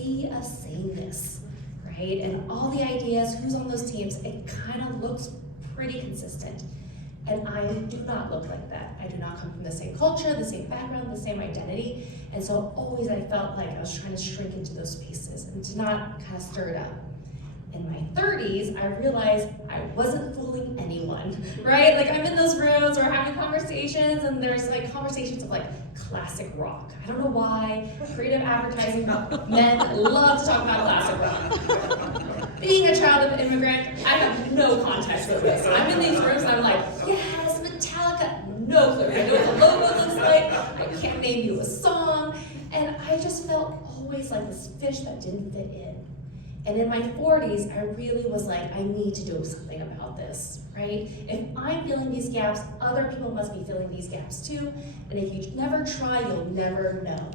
sea of sameness, right? And all the ideas, who's on those teams, it kind of looks pretty consistent. And I do not look like that. I do not come from the same culture, the same background, the same identity. And so always I felt like I was trying to shrink into those spaces and to not kind of stir it up. In my 30s, I realized I wasn't fooling anyone, right? Like I'm in those rooms, we're having conversations, and there's like conversations of like classic rock. I don't know why creative advertising men love to talk about classic rock. Being a child of an immigrant, I have no context for this. I'm in these rooms and I'm like, yes, Metallica, no clue. I know what the logo looks like, I can't name you a song, and I just felt always like this fish that didn't fit in. And in my 40s, I really was like, I need to do something about this, right? If I'm feeling these gaps, other people must be feeling these gaps too. And if you never try, you'll never know.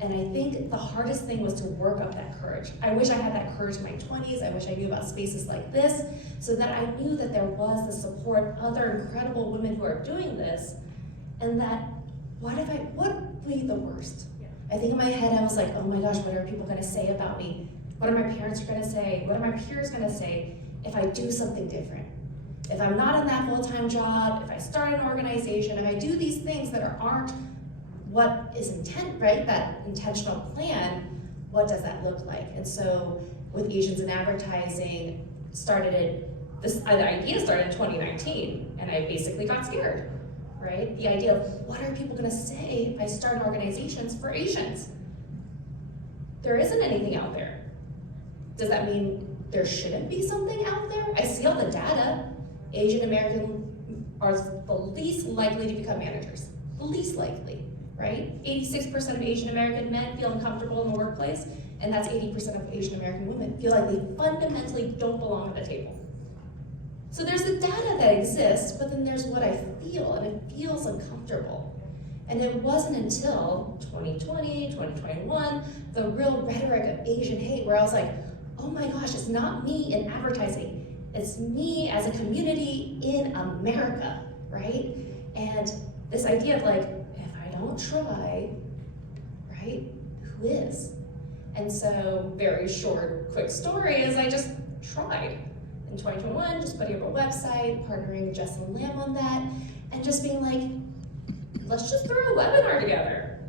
And I think the hardest thing was to work up that courage. I wish I had that courage in my 20s. I wish I knew about spaces like this so that I knew that there was the support, other incredible women who are doing this, and that what would be the worst? I think in my head, I was like, oh my gosh, what are people gonna say about me? What are my parents gonna say? What are my peers gonna say if I do something different? If I'm not in that full-time job, if I start an organization, if I do these things that aren't what is right? That intentional plan, what does that look like? And so with Asians in Advertising, the idea started in 2019, and I basically got scared, right? The idea of what are people gonna say if I start organizations for Asians? There isn't anything out there. Does that mean there shouldn't be something out there? I see all the data. Asian American are the least likely to become managers, the least likely, right? 86% of Asian American men feel uncomfortable in the workplace, and that's 80% of Asian American women feel like they fundamentally don't belong at the table. So there's the data that exists, but then there's what I feel, and it feels uncomfortable. And it wasn't until 2020, 2021, the real rhetoric of Asian hate, where I was like, oh my gosh, it's not me in advertising. It's me as a community in America, right? And this idea of like, if I don't try, right, who is? And so, very short, quick story is I just tried. In 2021, just putting up a website, partnering with Jess and Lamb on that, and just being like, let's just throw a webinar together.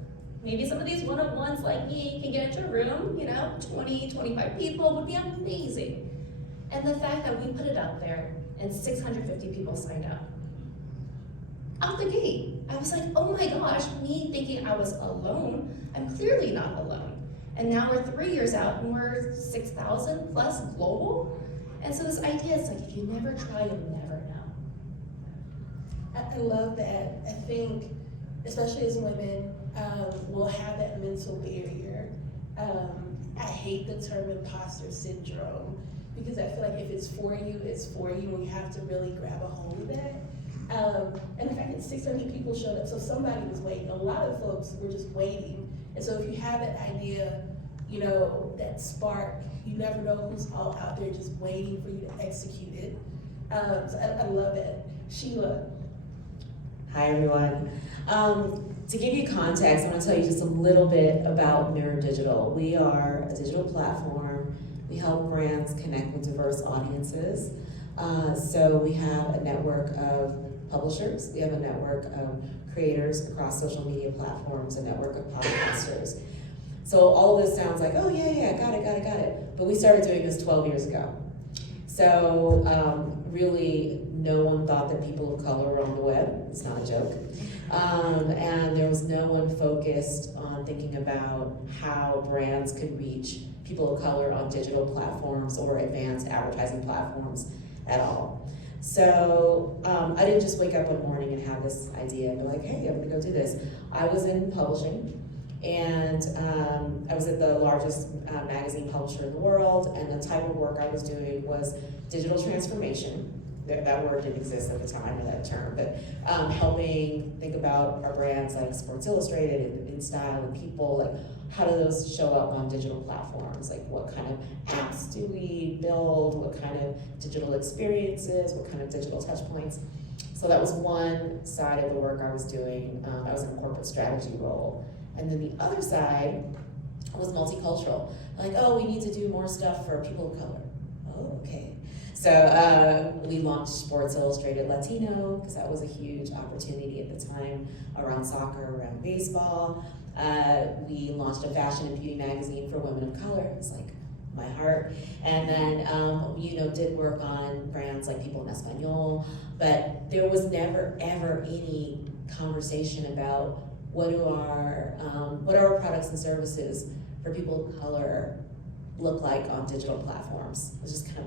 Maybe some of these one-on-ones like me can get into a room, 20, 25 people would be amazing. And the fact that we put it out there and 650 people signed up. Out the gate, I was like, oh my gosh, me thinking I was alone, I'm clearly not alone. And now we're 3 years out and we're 6,000 plus global. And so this idea is like, if you never try, you'll never know. I love that. I think, especially as women, we'll have that mental barrier. I hate the term imposter syndrome because I feel like if it's for you, it's for you, and we have to really grab a hold of that. And the fact that 600 people showed up, so somebody was waiting. A lot of folks were just waiting. And so if you have that idea, that spark, you never know who's all out there just waiting for you to execute it. So I love it. Sheila. Hi everyone. To give you context, I want to tell you just a little bit about Mirror Digital. We are a digital platform. We help brands connect with diverse audiences. So we have a network of publishers. We have a network of creators across social media platforms, a network of podcasters. So all of this sounds like, oh yeah, got it. But we started doing this 12 years ago. So really, no one thought that people of color were on the web. It's not a joke. And there was no one focused on thinking about how brands could reach people of color on digital platforms or advanced advertising platforms at all. So I didn't just wake up one morning and have this idea and be like, hey, I'm gonna go do this. I was in publishing, and I was at the largest magazine publisher in the world, and the type of work I was doing was digital transformation. That word didn't exist at the time, or that term, but helping think about our brands like Sports Illustrated and InStyle and People, like how do those show up on digital platforms? Like what kind of apps do we build? What kind of digital experiences? What kind of digital touch points? So that was one side of the work I was doing. I was in a corporate strategy role. And then the other side was multicultural. Like, oh, we need to do more stuff for people of color. Oh, okay. So we launched Sports Illustrated Latino, because that was a huge opportunity at the time around soccer, around baseball. We launched a fashion and beauty magazine for women of color. It's like my heart. And then, did work on brands like People in Espanol, but there was never, ever any conversation about what are our products and services for people of color look like on digital platforms. It was just kind of,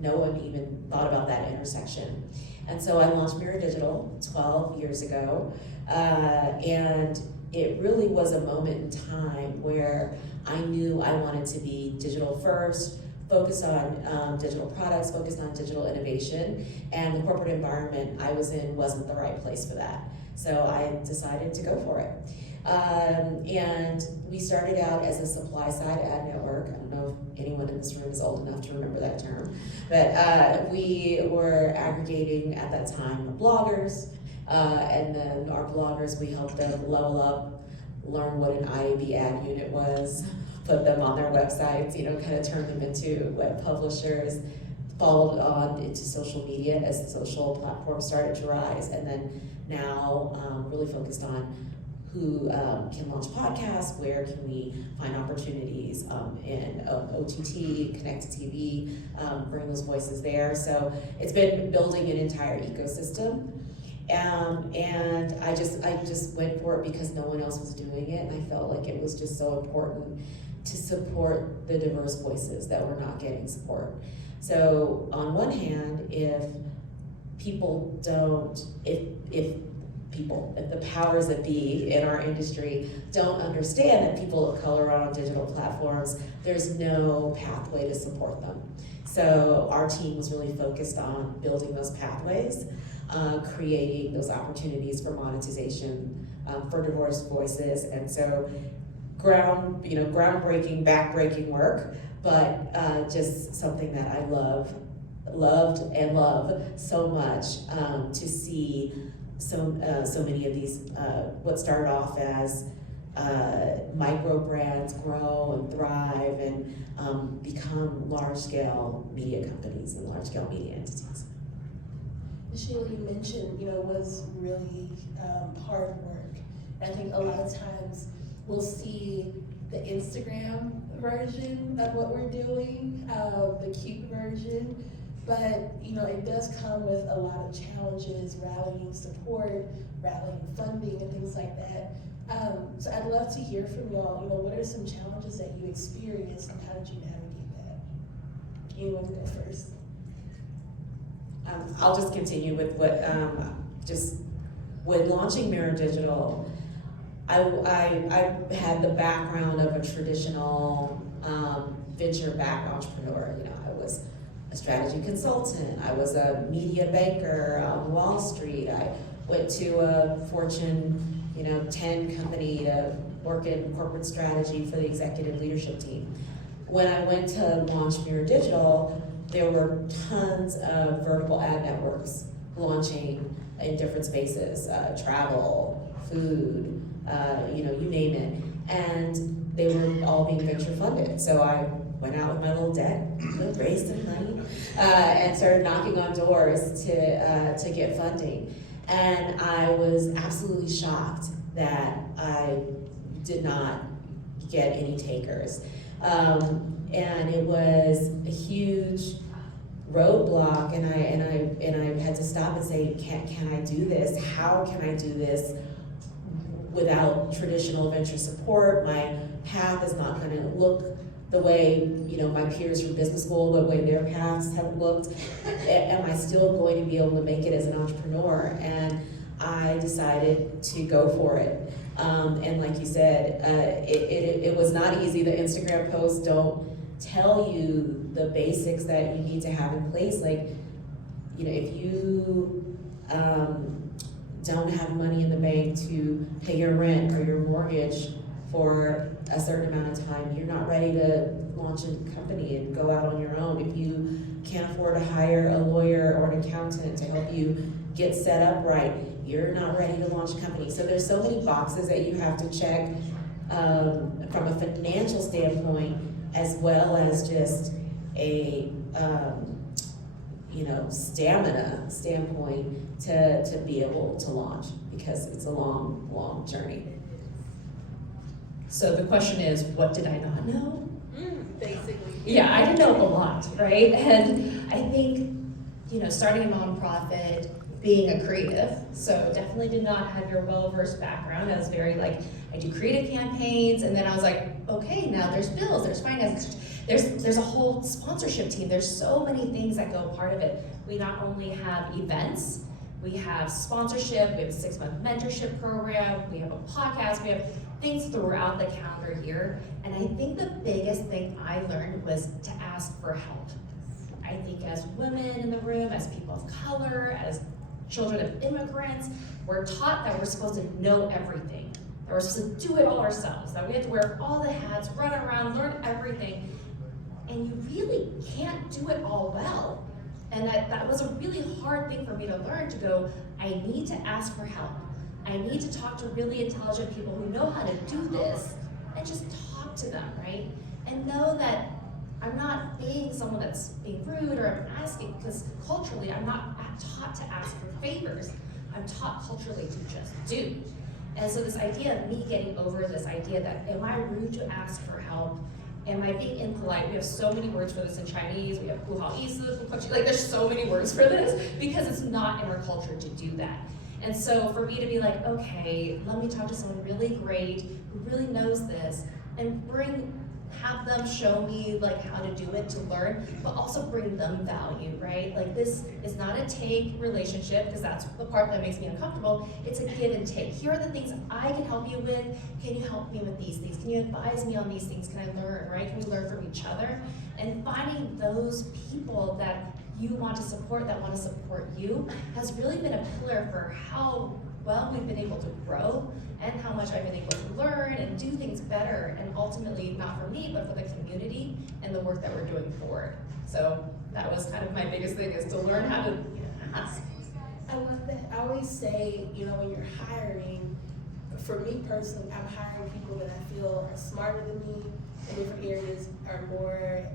no one even thought about that intersection. And so I launched Myriad Digital 12 years ago, and it really was a moment in time where I knew I wanted to be digital first, focused on digital products, focused on digital innovation, and the corporate environment I was in wasn't the right place for that. So I decided to go for it. And we started out as a supply side ad network. I don't know if anyone in this room is old enough to remember that term, but we were aggregating at that time bloggers, and then our bloggers, we helped them level up, learn what an IAB ad unit was, put them on their websites, kind of turn them into web publishers, followed on into social media as the social platforms started to rise, and then now really focused on who can launch podcasts, where can we find opportunities in OTT, connected TV, bring those voices there. So it's been building an entire ecosystem. And I just went for it because no one else was doing it, and I felt like it was just so important to support the diverse voices that were not getting support. So on one hand, if the powers that be in our industry don't understand that people of color are on digital platforms, there's no pathway to support them. So our team was really focused on building those pathways, creating those opportunities for monetization for diverse voices, and so groundbreaking, backbreaking work, but just something that I loved and love so much, to see so many of these what started off as micro brands grow and thrive and become large-scale media companies and large-scale media entities. Sheila, you mentioned, was really hard work. And I think a lot of times we'll see the Instagram version of what we're doing, the cute version, but it does come with a lot of challenges, rallying support, rallying funding, and things like that. So I'd love to hear from y'all. What are some challenges that you experienced, and how did you navigate that? Anyone go first? I'll just continue with what, with launching Myriad Digital, I had the background of a traditional venture-backed entrepreneur. I was a strategy consultant, I was a media banker on Wall Street, I went to a Fortune 10 company to work in corporate strategy for the executive leadership team. When I went to launch Myriad Digital, there were tons of vertical ad networks launching in different spaces, travel, food, you name it. And they were all being venture funded. So I went out with my little deck, raised some money, and started knocking on doors to get funding. And I was absolutely shocked that I did not get any takers. And it was a huge roadblock, and I had to stop and say, can I do this? How can I do this without traditional venture support? My path is not going to look the way my peers from business school, the way their paths have looked. Am I still going to be able to make it as an entrepreneur? And I decided to go for it. And like you said, it was not easy. The Instagram posts don't tell you the basics that you need to have in place. Like, if you don't have money in the bank to pay your rent or your mortgage for a certain amount of time, you're not ready to launch a company and go out on your own. If you can't afford to hire a lawyer or an accountant to help you get set up right, you're not ready to launch a company. So there's so many boxes that you have to check from a financial standpoint, as well as just a, stamina standpoint to be able to launch, because it's a long, long journey. So the question is, what did I not know? Basically. Yeah, I didn't know a lot, right? And I think, starting a nonprofit, being a creative, so definitely did not have your well-versed background. I was very I do creative campaigns, and then I was like, okay, now there's bills, there's finance, there's a whole sponsorship team. There's so many things that go part of it. We not only have events, we have sponsorship, we have a 6-month mentorship program, we have a podcast, we have things throughout the calendar year. And I think the biggest thing I learned was to ask for help. I think as women in the room, as people of color, as children of immigrants, we're taught that we're supposed to know everything, that we're supposed to do it all ourselves, that we have to wear all the hats, run around, learn everything, and you really can't do it all well. And that was a really hard thing for me to learn, to go, I need to ask for help. I need to talk to really intelligent people who know how to do this, and just talk to them, right? And know that I'm not being someone that's being rude, or I'm asking, because culturally I'm not taught to ask for favors. I'm taught culturally to just do. And so this idea of me getting over this idea that, am I rude to ask for help? Am I being impolite? We have so many words for this in Chinese. We have there's so many words for this, because it's not in our culture to do that. And so for me to be like, okay, let me talk to someone really great, who really knows this, and have them show me how to do it, to learn, but also bring them value, right? This is not a take relationship, because that's the part that makes me uncomfortable. It's a give and take. Here are the things I can help you with. Can you help me with these things? Can you advise me on these things? Can I learn, right? Can we learn from each other? And finding those people that you want to support, that want to support you, has really been a pillar for how well we've been able to grow, and how much I've been able to learn and do things better, and ultimately, not for me, but for the community and the work that we're doing forward. So that was kind of my biggest thing, is to learn how to ask. I love that. I always say, when you're hiring, for me personally, I'm hiring people that I feel are smarter than me in different areas, are more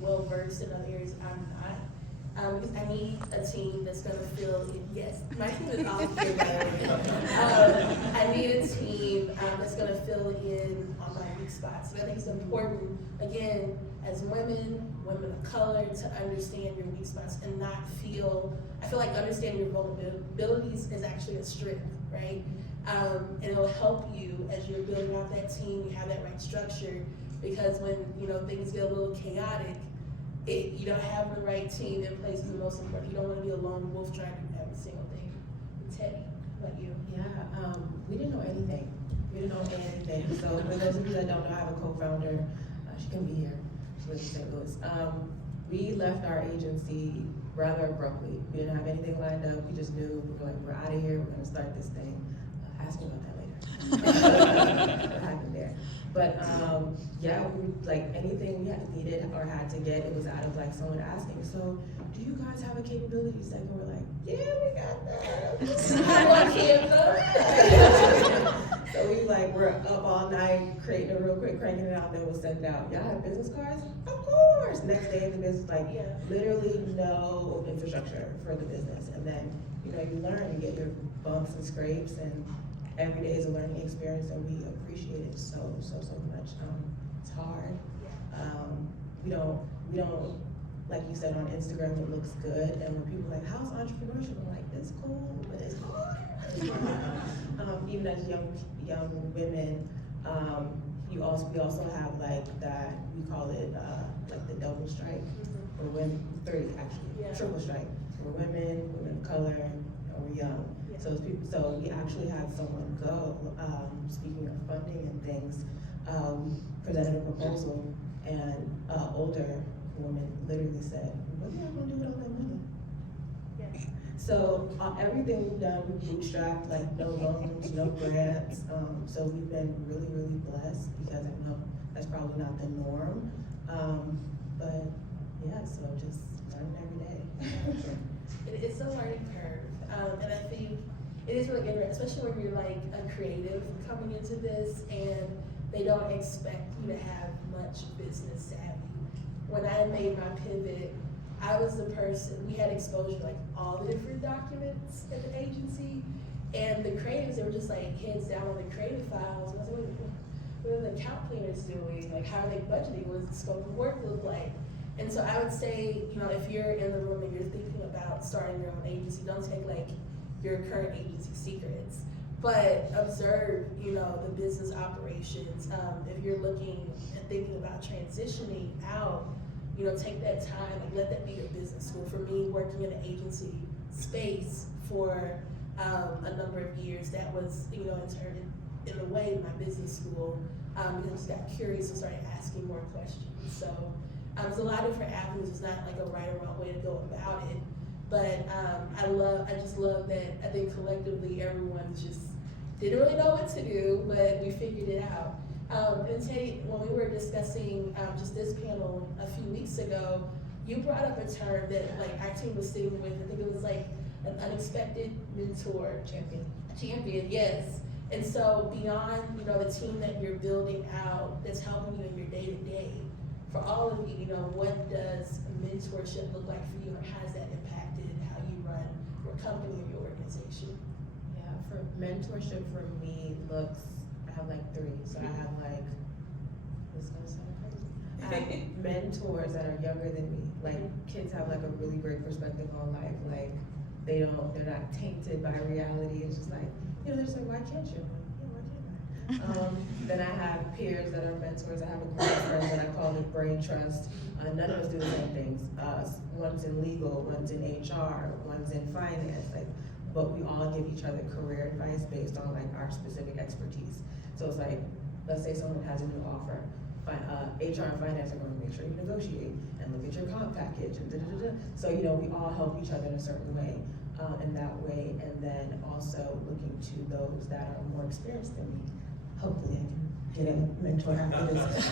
well-versed in other areas I'm not. Because I need a team that's going to fill in. Yes, my team is all good, by the way. I need a team that's going to fill in on my weak spots. And I think it's important, again, as women of color, to understand your weak spots and not I feel like understanding your vulnerabilities is actually a strength, right? And it'll help you as you're building out that team, you have that right structure, because when, things get a little chaotic, having the right team in place is the most important. You don't want to be a lone wolf trying to do every single thing. Teddy, what about you? Yeah, we didn't know anything. We didn't know anything. So for those of you that don't know, I have a co-founder. She can be here. She lives in St. Louis. We left our agency rather abruptly. We didn't have anything lined up. We just knew we were out of here. We're going to start this thing. Ask me about that later. What happened there? But yeah, anything we needed or had to get, it was out of someone asking. So, do you guys have a capability center? We're like, yeah, we got that. I want kids. So we're up all night creating it real quick, cranking it out, and then we'll send it out. Y'all have business cards? Of course. Next day in the business, literally no infrastructure for the business, and then you learn, you get your bumps and scrapes, and every day is a learning experience, and we appreciate it so much. It's hard. We don't, like you said, on Instagram it looks good, and when people are like, how's entrepreneurship? I'm like, it's cool, but it's hard. Even as young women, we also have that, we call it the double strike, for women, 3 actually, triple strike, for women of color, or young. So we actually had someone go, speaking of funding and things, presented a proposal, and an older woman literally said, what are y'all gonna do with all that money? Yes. So everything we've done, we bootstrapped, no loans, no grants. So we've been really, really blessed, because I know that's probably not the norm. But yeah, so just learning every day. It's a learning curve, and I think it is really interesting, especially when you're a creative coming into this, and they don't expect you to have much business savvy. When I made my pivot, I was the person, we had exposure to like all the different documents at the agency, and the creatives, they were just like heads down on the creative files. And I was like, what are the account planners doing? Like, how are they budgeting? What does the scope of work look like? And so I would say, you know, if you're in the room and you're thinking about starting your own agency, don't take like your current agency secrets, but observe, you know, the business operations. If you're looking and thinking about transitioning out, you know, take that time, like let that be your business school. For me, working in an agency space for a number of years, that was, you know, in a way, my business school, because I just got curious and started asking more questions. So there's a lot of different avenues. It's not like a right or wrong way to go about it, but I just love that I think collectively everyone just didn't really know what to do, but we figured it out. And Teddy, when we were discussing just this panel a few weeks ago, you brought up a term that like our team was sitting with. I think it was like an unexpected mentor. Champion, yes. And so beyond, you know, the team that you're building out that's helping you in your day-to-day, for all of you, you know, what does mentorship look like for you, and how has that impacted how you run your company or your organization? Yeah, for mentorship for me looks, I have like 3. So I have like, this is gonna sound crazy. I have mentors that are younger than me. Like kids have like a really great perspective on life. Like they're not tainted by reality. It's just like, you know, they're just like, why can't you? I'm like, yeah, why can't I? Then I have peers that are mentors. I have a group of friends that I call it brain trust. None of us do the same things. One's in legal, one's in HR, one's in finance. Like, but we all give each other career advice based on like our specific expertise. So it's like, let's say someone has a new offer. HR and finance are going to make sure you negotiate and look at your comp package and da-da-da-da. So, you know, we all help each other in a certain way, in that way, and then also looking to those that are more experienced than me. Hopefully I can get a mentor after this.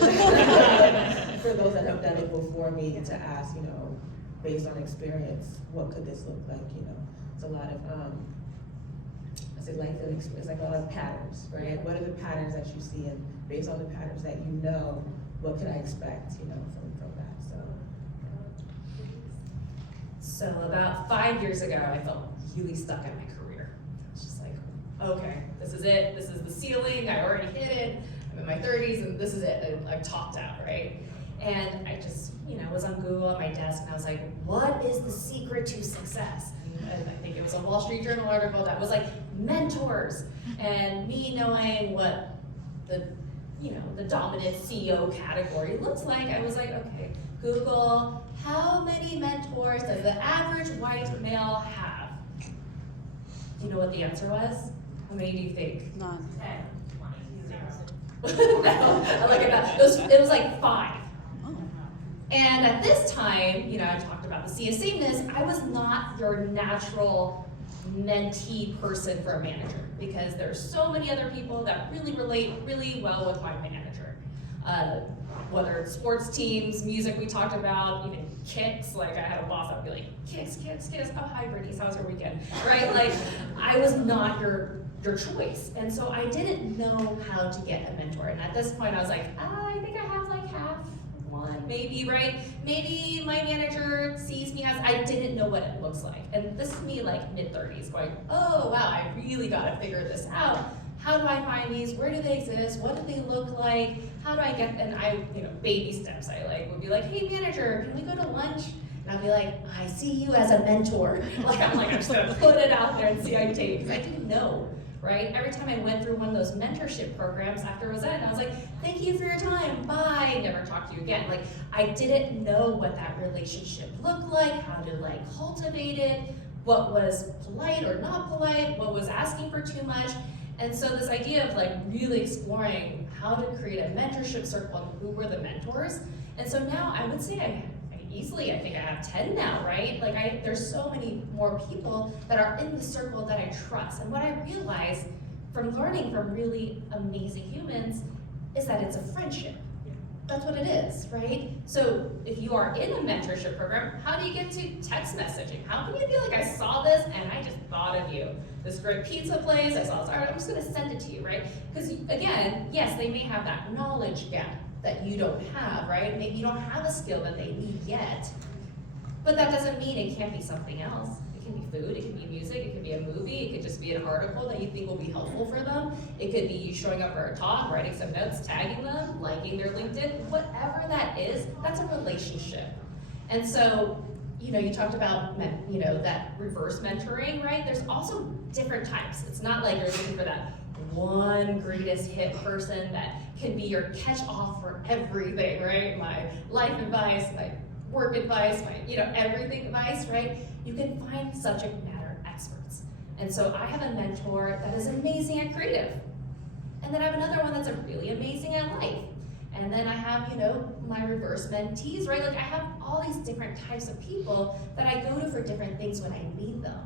For those that have done it before me, to ask, you know, based on experience, what could this look like, you know? It's a lot of, I say life and experience, like a lot of patterns, right? What are the patterns that you see, and based on the patterns that you know, what could I expect, you know, from that, so. So about 5 years ago, I felt really stuck in my career. I was just like, okay, this is it. This is the ceiling. I already hit it. I'm in my 30s, and this is it. I've topped out, right? And I just, you know, was on Google at my desk, and I was like, what is the secret to success? And I think it was a Wall Street Journal article that was like mentors, and me knowing what the, you know, the dominant CEO category looks like, I was like, okay, Google, how many mentors does the average white male have? Do you know what the answer was? How many do you think? None. 10, 20, 0. No, I look at that. It was like 5. And at this time, you know, I talked about the sea of sameness, I was not your natural mentee person for a manager, because there's so many other people that really relate really well with my manager. Whether it's sports teams, music we talked about, even kicks, like I had a boss that would be like, kicks, oh hi Brittany, how's your weekend, right? Like, I was not your choice. And so I didn't know how to get a mentor. And at this point I was like, I think I have like half one, maybe, right? Maybe my manager sees me as, I didn't know what it looks like. And this is me like mid-30s going, oh wow, I really gotta figure this out. How do I find these? Where do they exist? What do they look like? How do I get, and I, you know, baby steps. I like would be like, hey manager, can we go to lunch? And I'd be like, I see you as a mentor. I'm just gonna put it out there and see how you take it, because I didn't know, right? Every time I went through one of those mentorship programs after it was ended, I was like, thank you for your time, bye, never talk to you again. Like, I didn't know what that relationship looked like, how to like cultivate it, what was polite or not polite, what was asking for too much. And so this idea of like really exploring how to create a mentorship circle and who were the mentors. And so now I would say I think I have 10 now, right? Like there's so many more people that are in the circle that I trust. And what I realized from learning from really amazing humans is that it's a friendship. That's what it is, right? So if you are in a mentorship program, how do you get to text messaging? How can you be like, I saw this and I just thought of you. This great pizza place, I saw this, all right, I'm just gonna send it to you, right? Because again, yes, they may have that knowledge gap that you don't have, right? Maybe you don't have a skill that they need yet, but that doesn't mean it can't be something else. It can be food, it can be music, it could be a movie, it could just be an article that you think will be helpful for them. It could be you showing up for a talk, writing some notes, tagging them, liking their LinkedIn, whatever that is, that's a relationship. And so, you talked about, that reverse mentoring, right? There's also different types. It's not like you're looking for that one greatest hit person that can be your catch-all for everything, right? My life advice, my work advice, my, everything advice, right? You can find subject matter experts. And so I have a mentor that is amazing at creative. And then I have another one that's really amazing at life. And then I have, my reverse mentees, right? Like I have all these different types of people that I go to for different things when I need them.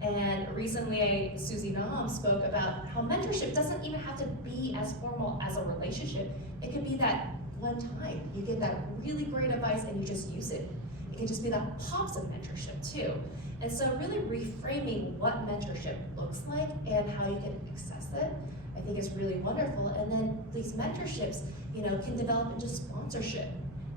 And recently, Susie Nam spoke about how mentorship doesn't even have to be as formal as a relationship. It could be that one time you get that really great advice and you just use it. It can just be that pops of mentorship too. And so really reframing what mentorship looks like and how you can access it, I think is really wonderful. And then these mentorships, can develop into sponsorship.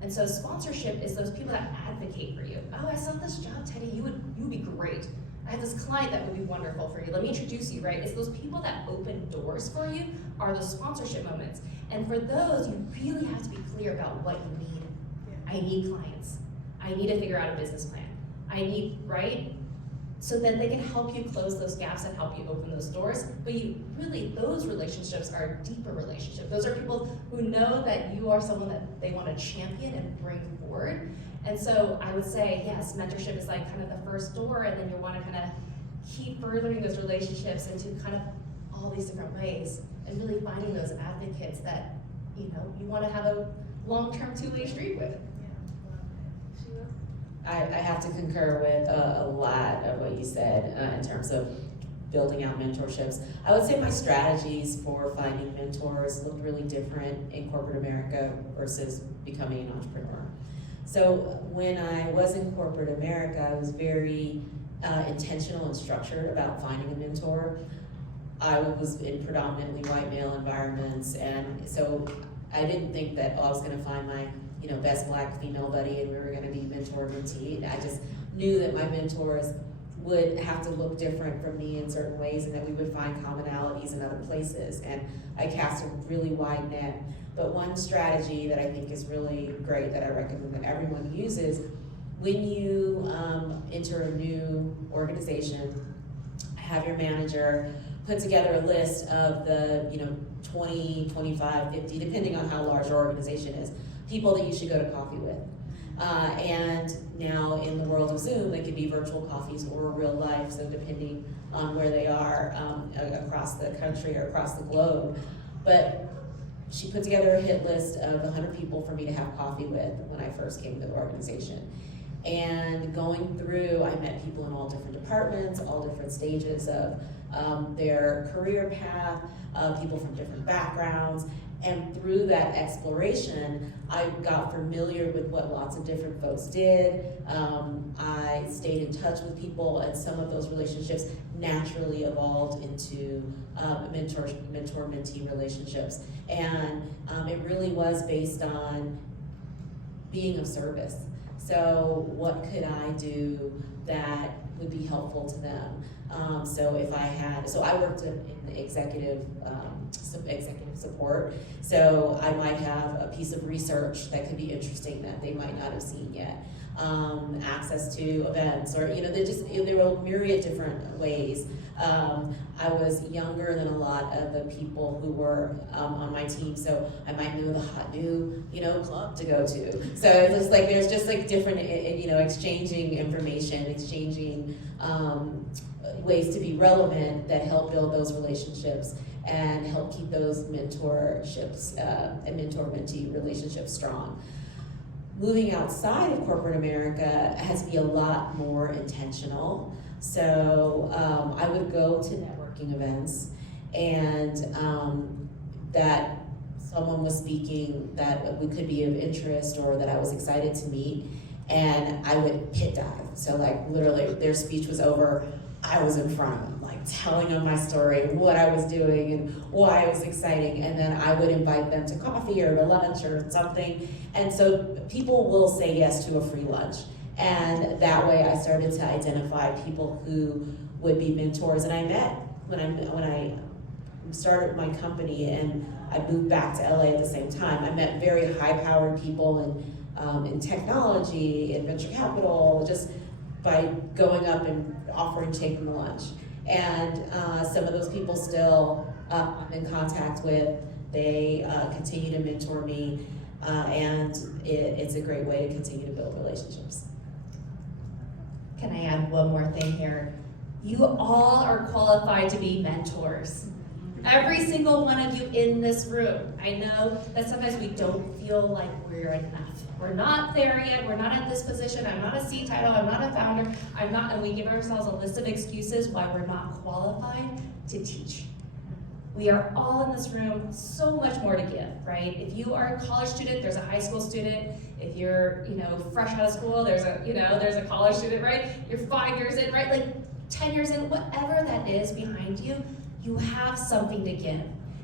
And so sponsorship is those people that advocate for you. Oh, I saw this job, Teddy, you would be great. I have this client that would be wonderful for you. Let me introduce you, right? It's those people that open doors for you are those sponsorship moments. And for those, you really have to be clear about what you need. I need clients. I need to figure out a business plan. I need, right? So then they can help you close those gaps and help you open those doors. But those relationships are deeper relationships. Those are people who know that you are someone that they want to champion and bring forward. And so I would say, yes, mentorship is like kind of the first door, and then you want to kind of keep furthering those relationships into kind of all these different ways, and really finding those advocates that, you want to have a long-term two-way street with. I have to concur with a lot of what you said in terms of building out mentorships. I would say my strategies for finding mentors look really different in corporate America versus becoming an entrepreneur. So when I was in corporate America, I was very intentional and structured about finding a mentor. I was in predominantly white male environments, and so I didn't think that I was gonna find my best black female buddy and we were gonna be mentor mentee. I just knew that my mentors would have to look different from me in certain ways and that we would find commonalities in other places. And I cast a really wide net. But one strategy that I think is really great that I recommend that everyone uses, when you enter a new organization, have your manager put together a list of the 20, 25, 50, depending on how large your organization is, people that you should go to coffee with. And now in the world of Zoom, it can be virtual coffees or real life, so depending on where they are across the country or across the globe. But she put together a hit list of 100 people for me to have coffee with when I first came to the organization. And going through, I met people in all different departments, all different stages of their career path, people from different backgrounds. And through that exploration, I got familiar with what lots of different folks did. I stayed in touch with people, and some of those relationships naturally evolved into mentor-mentee relationships. And it really was based on being of service. So what could I do that would be helpful to them? So I worked in the executive support. So I might have a piece of research that could be interesting that they might not have seen yet. Access to events, or there were myriad different ways. I was younger than a lot of the people who were on my team, so I might know the hot new club to go to. So it's just like there's just like different exchanging information, exchanging ways to be relevant that help build those relationships and help keep those mentorships and mentor-mentee relationships strong. Moving outside of corporate America has to be a lot more intentional. So I would go to networking events, and that someone was speaking that could be of interest or that I was excited to meet, and I would pit dive. So like literally their speech was over, I was in front of them, like telling them my story, what I was doing and why it was exciting, and then I would invite them to coffee or to lunch or something. And so people will say yes to a free lunch. And that way I started to identify people who would be mentors. And I met, when I started my company and I moved back to LA at the same time, I met very high-powered people in technology, in venture capital, just by going up and offering to take them to lunch. And some of those people still I'm in contact with. They continue to mentor me, and it's a great way to continue to build relationships. Can I add one more thing here? You all are qualified to be mentors. Every single one of you in this room. I know that sometimes we don't feel like we're enough. We're not there yet, we're not at this position, I'm not a C title, I'm not a founder, I'm not, and we give ourselves a list of excuses why we're not qualified to teach. We are all in this room, so much more to give, right? If you are a college student, there's a high school student. If you're, fresh out of school, there's a college student, right? You're 5 years in, right? Like 10 years in, whatever that is behind you, you have something to give.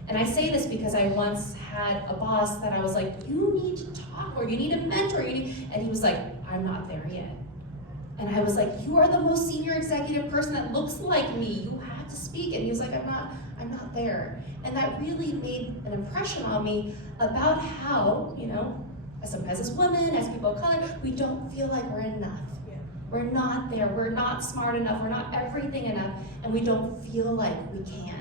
And I say this because I once had a boss that I was like, you need to talk, or you need a mentor, and he was like, I'm not there yet. And I was like, you are the most senior executive person that looks like me, you have to speak. And he was like, I'm not there. And that really made an impression on me about how, sometimes as women, as people of color, we don't feel like we're enough. Yeah. We're not there, we're not smart enough, we're not everything enough, and we don't feel like we can.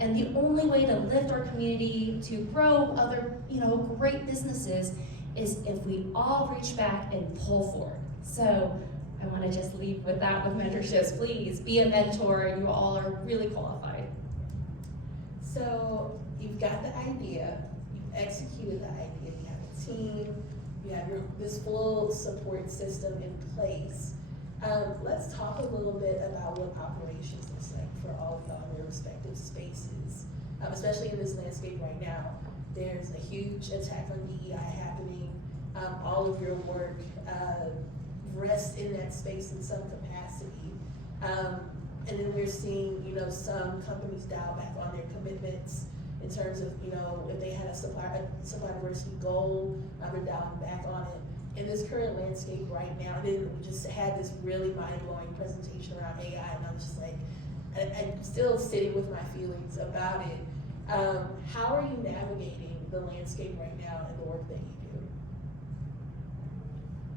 And the only way to lift our community, to grow other, great businesses, is if we all reach back and pull forward. So I want to just leave with that with mentorships. Please be a mentor. You all are really qualified. So you've got the idea, you've executed the idea, you have a team, you have this full support system in place. Let's talk a little bit about what operations looks like for all of y'all in your respective spaces, especially in this landscape right now. There's a huge attack on DEI happening. All of your work rests in that space in some capacity. And then we're seeing, some companies dial back on their commitments in terms of, if they had a supplier diversity goal, they're dialing back on it. In this current landscape right now, and then we just had this really mind-blowing presentation around AI, and I'm just like, I'm still sitting with my feelings about it. How are you navigating the landscape right now and the work that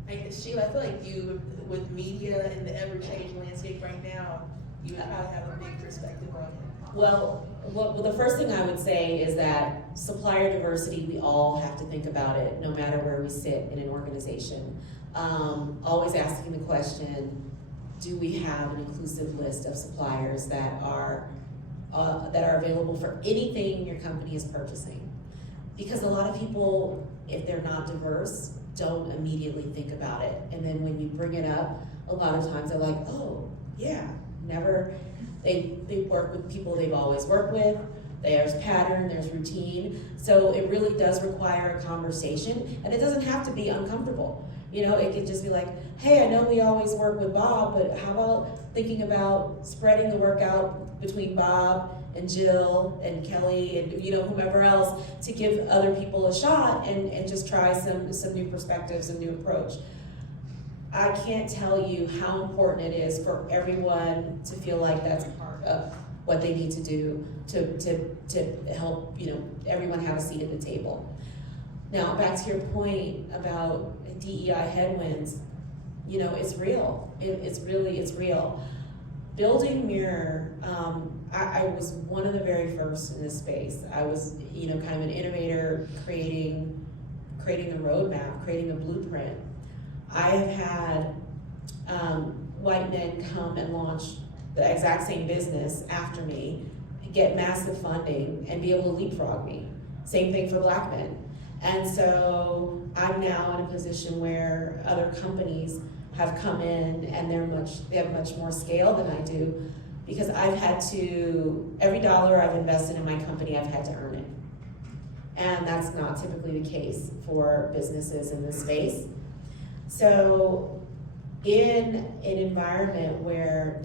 you do? Sheila, I feel like you, with media and the ever-changing landscape right now, you probably have a big perspective on it. Well, the first thing I would say is that supplier diversity, we all have to think about it no matter where we sit in an organization. Always asking the question, do we have an inclusive list of suppliers that are available for anything your company is purchasing? Because a lot of people, if they're not diverse, don't immediately think about it. And then when you bring it up, a lot of times they're like, oh, yeah, never. They work with people they've always worked with. There's pattern, there's routine. So it really does require a conversation, and it doesn't have to be uncomfortable. It could just be like, hey, I know we always work with Bob, but how about thinking about spreading the work out between Bob and Jill and Kelly and whomever else, to give other people a shot and just try some new perspectives and new approach. I can't tell you how important it is for everyone to feel like that's a part of what they need to do to help everyone have a seat at the table. Now, back to your point about DEI headwinds, it's real. It's real. Building Mirror, I was one of the very first in this space. I was, kind of an innovator, creating the roadmap, creating the blueprint. I have had white men come and launch the exact same business after me, get massive funding, and be able to leapfrog me. Same thing for black men. And so I'm now in a position where other companies have come in and they have much more scale than I do, because I've had to, every dollar I've invested in my company, I've had to earn it. And that's not typically the case for businesses in this space. So in an environment where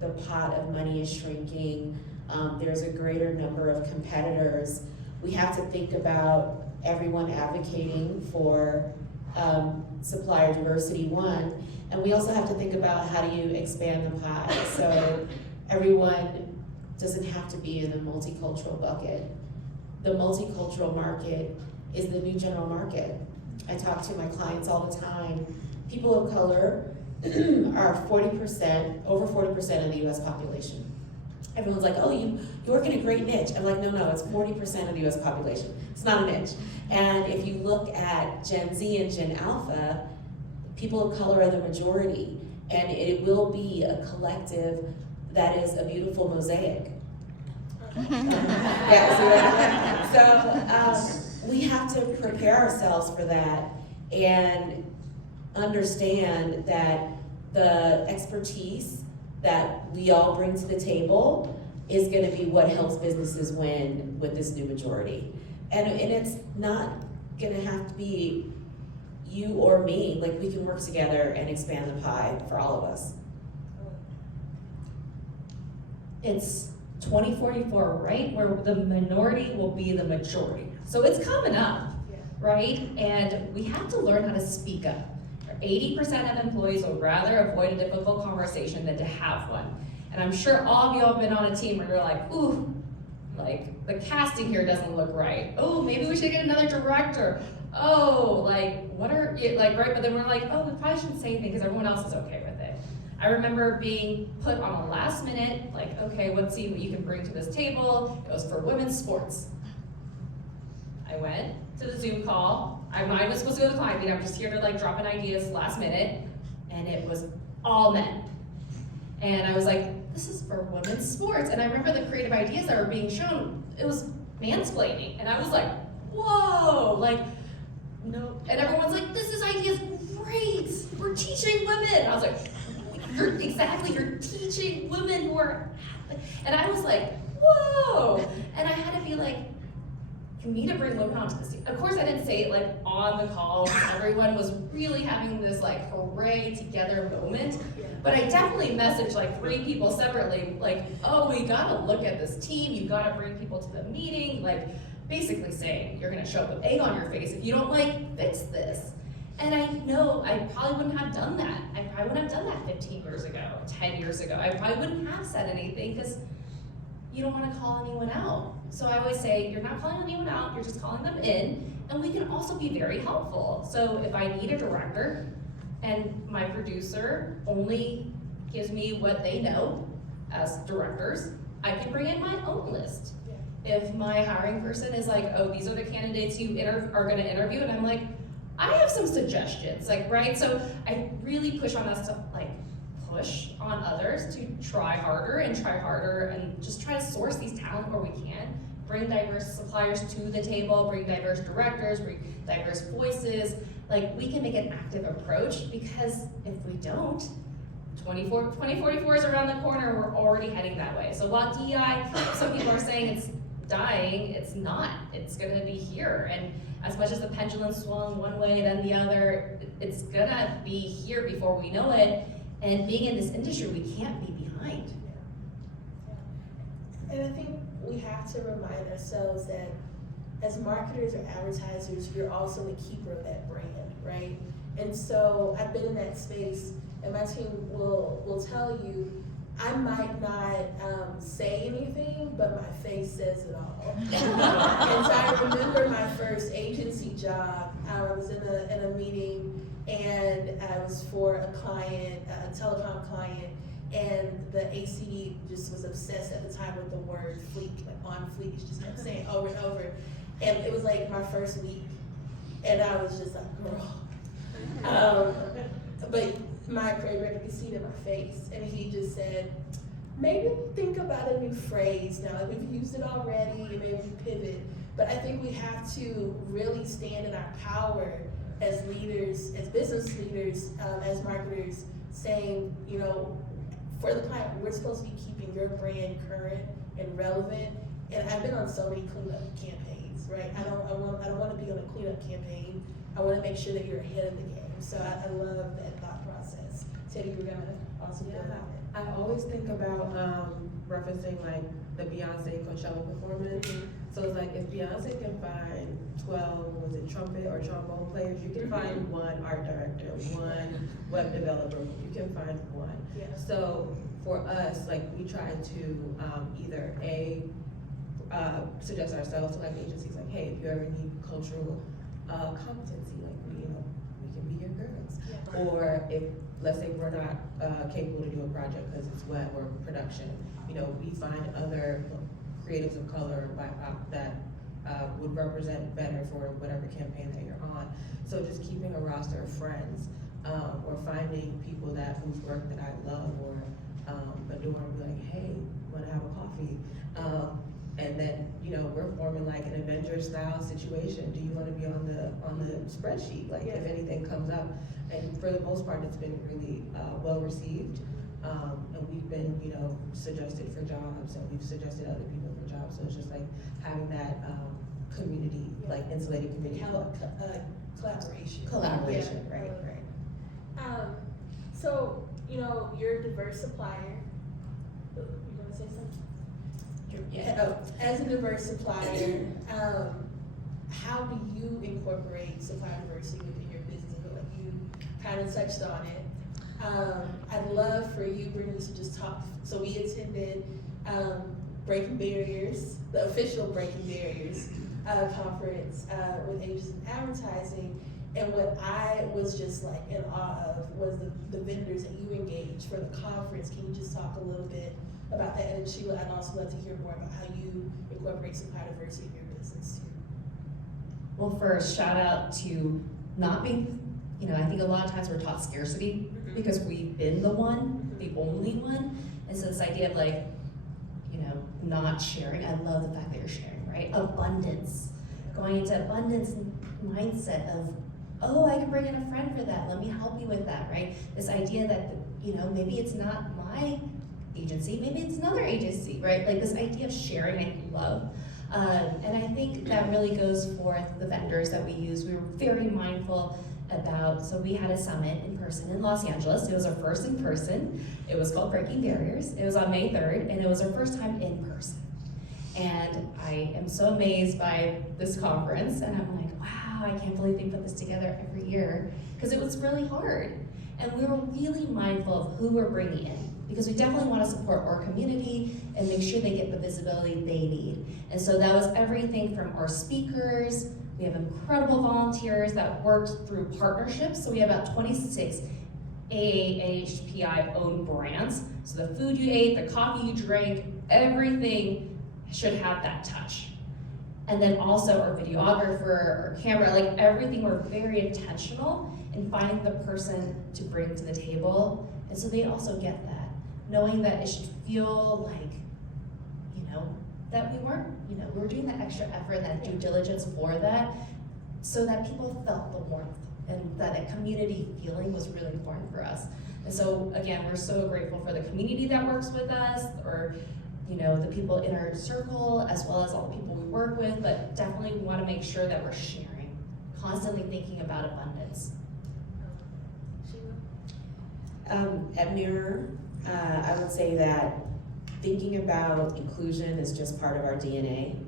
the pot of money is shrinking, there's a greater number of competitors, we have to think about everyone advocating for supplier diversity, one, and we also have to think about how do you expand the pie. So everyone doesn't have to be in a multicultural bucket. The multicultural market is the new general market. I talk to my clients all the time. People of color are 40%, over 40% of the US population. Everyone's like, oh, you work in a great niche. I'm like, no, it's 40% of the US population. It's not a niche. And if you look at Gen Z and Gen Alpha, people of color are the majority. And it will be a collective that is a beautiful mosaic. Yeah, so we have to prepare ourselves for that and understand that the expertise that we all bring to the table is going to be what helps businesses win with this new majority. And it's not going to have to be you or me. Like, we can work together and expand the pie for all of us. It's 2044, right? Where the minority will be the majority. So it's coming up, right? And we have to learn how to speak up. 80% of employees would rather avoid a difficult conversation than to have one. And I'm sure all of you have been on a team where you're like, ooh, like the casting here doesn't look right. Oh, maybe we should get another director. Oh, like what are you, like, right? But then we're like, oh, we probably shouldn't say anything because everyone else is okay with it. I remember being put on a last minute, like, okay, let's see what you can bring to this table. It was for women's sports. I went to the Zoom call. I was supposed to go to the client meeting. I'm just here to like drop in ideas last minute. And it was all men. And I was like, this is for women's sports. And I remember the creative ideas that were being shown. It was mansplaining. And I was like, whoa, like, no. And everyone's like, this idea's great. We're teaching women. And I was like, you're teaching women who are, and I was like, whoa. And I had to be like, you need to bring women onto this team. Of course, I didn't say it like on the call. Everyone was really having this like hooray together moment. But I definitely messaged like 3 people separately, like, oh, we gotta look at this team. You gotta bring people to the meeting. Like, basically saying you're gonna show up with egg on your face if you don't like fix this. And I know I probably wouldn't have done that. I probably wouldn't have done that 15 years ago, 10 years ago. I probably wouldn't have said anything because you don't want to call anyone out. So I always say, you're not calling anyone out, you're just calling them in, and we can also be very helpful. So if I need a director and my producer only gives me what they know as directors, I can bring in my own list. If my hiring person is like, oh, these are the candidates you are gonna interview, and I'm like, I have some suggestions, like, right? So I really push on us to like push on others to try harder and just try to source these talent where we can. Bring diverse suppliers to the table, bring diverse directors, bring diverse voices. Like, we can make an active approach, because if we don't, 2044 is around the corner, we're already heading that way. So while DEI, some people are saying it's dying, it's not. It's gonna be here. And as much as the pendulum swung one way then the other, it's gonna be here before we know it. And being in this industry, we can't be behind. And I think we have to remind ourselves that as marketers or advertisers, we're also the keeper of that brand, right? And so I've been in that space, and my team will tell you, I might not say anything, but my face says it all. And so I remember my first agency job. I was in a meeting, and I was for a client, a telecom client, and the AC just was obsessed at the time with the word fleek, like on fleek. She just kept saying over and over. And it was like my first week, and I was just like, girl. But my creative director could see it in my face, and he just said, maybe think about a new phrase now. Like, we've used it already, maybe we pivot. But I think we have to really stand in our power as leaders, as business leaders, as marketers, saying, you know, for the client, we're supposed to be keeping your brand current and relevant. And I've been on so many cleanup campaigns. right? I don't want to be on a cleanup campaign. I want to make sure that you're ahead of the game. So I love that thought process. Teddy, you were gonna also build on it. I always think about referencing like the Beyonce Coachella performance. So it's like if Beyonce can find 12, was it trumpet or trombone players, you can find one art director, one web developer, you can find one. Yeah. So for us, like we try to either suggest ourselves to like agencies like, hey, if you ever need cultural competency, like we can be your girls. Yeah. Or if, let's say we're not capable to do a project because it's web or production, we find other creatives of color, BIPOC, that would represent better for whatever campaign that you're on. So just keeping a roster of friends, or finding people whose work that I love or adore, and be like, hey, wanna have a coffee? And then, we're forming like an Avengers style situation. Do you wanna be on the spreadsheet? Like if anything comes up. And for the most part, it's been really well received. And we've been, suggested for jobs, and we've suggested other people for jobs. So it's just like having that community, like insulated community. Collaboration. Collaboration, Yeah. right. So, you're a diverse supplier. You want to say something? Yeah. As a diverse supplier, how do you incorporate supplier diversity within your business? I feel like you kind of touched on it. I'd love for you, Brittany, to just talk. So we attended Breaking Barriers, the official Breaking Barriers conference with Agents in Advertising. And what I was just like in awe of was the vendors that you engaged for the conference. Can you just talk a little bit about that? And Sheila, I'd also love to hear more about how you incorporate supplier diversity in your business too. Well, first, shout out to not being, I think a lot of times we're taught scarcity because we've been the only one. And so this idea of like, not sharing, I love the fact that you're sharing, right? Abundance, going into abundance mindset of, oh, I can bring in a friend for that, let me help you with that, right? This idea that, maybe it's not my agency, maybe it's another agency, right? Like this idea of sharing, I love. And I think that really goes for the vendors that we use. We were very mindful about, so we had a summit in person in Los Angeles. It was our first in person. It was called Breaking Barriers. It was on May 3rd, and it was our first time in person. And I am so amazed by this conference, and I'm like, wow, I can't believe they put this together every year, because it was really hard. And we were really mindful of who we're bringing in, because we definitely want to support our community and make sure they get the visibility they need. And so that was everything from our speakers. We have incredible volunteers that worked through partnerships. So we have about 26 AAHPI owned brands. So the food you ate, the coffee you drank, everything should have that touch. And then also our videographer, our camera, like everything, we're very intentional in finding the person to bring to the table. And so they also get that, knowing that it should feel like, that we weren't, we were doing that extra effort, that due diligence for that, so that people felt the warmth and that community feeling was really important for us. And so again, we're so grateful for the community that works with us, or the people in our circle, as well as all the people we work with, but definitely we want to make sure that we're sharing, constantly thinking about abundance. Admerica, I would say that thinking about inclusion is just part of our DNA.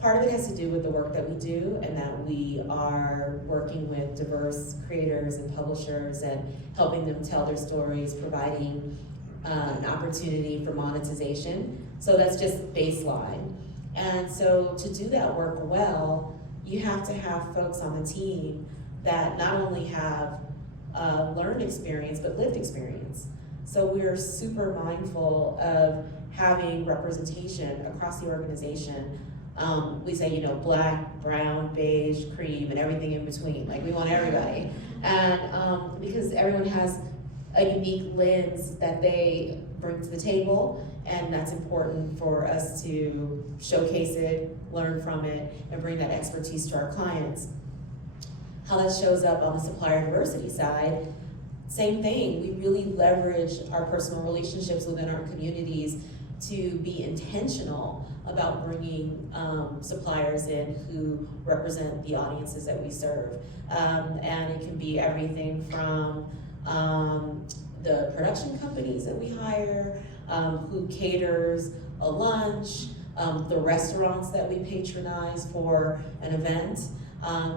Part of it has to do with the work that we do, and that we are working with diverse creators and publishers and helping them tell their stories, providing an opportunity for monetization. So that's just baseline. And so to do that work well, you have to have folks on the team that not only have learned experience, but lived experience. So we're super mindful of having representation across the organization. We say, black, brown, beige, cream, and everything in between. Like, we want everybody. And because everyone has a unique lens that they bring to the table, and that's important for us to showcase it, learn from it, and bring that expertise to our clients. How that shows up on the supplier diversity side, same thing. We really leverage our personal relationships within our communities to be intentional about bringing suppliers in who represent the audiences that we serve. And it can be everything from the production companies that we hire, who caters a lunch, the restaurants that we patronize for an event.